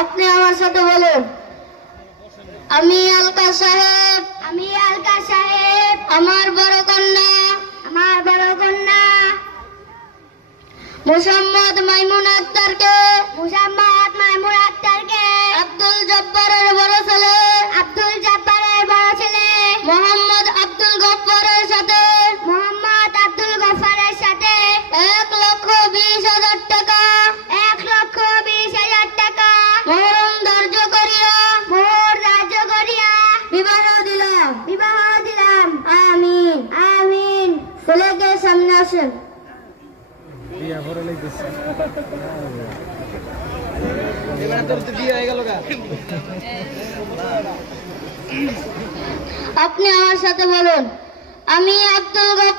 আপনি আমার সাথে বলুন। আমি আলকা সাহেব, আমার বড় কন্যা, মুহাম্মদ মাইমুন আক্তারকে আব্দুল জব্বারের বড় ছেলে মোহাম্মদ আব্দুল গফফারের সাথে 1,20,000 টাকা মোহরম ধার্য করিয়া বিবাহ দিলাম। আমিন। ছেলেকে সামনে আসেন। আপনি আমার সাথে বলুন। আমি আব্দুল গফফার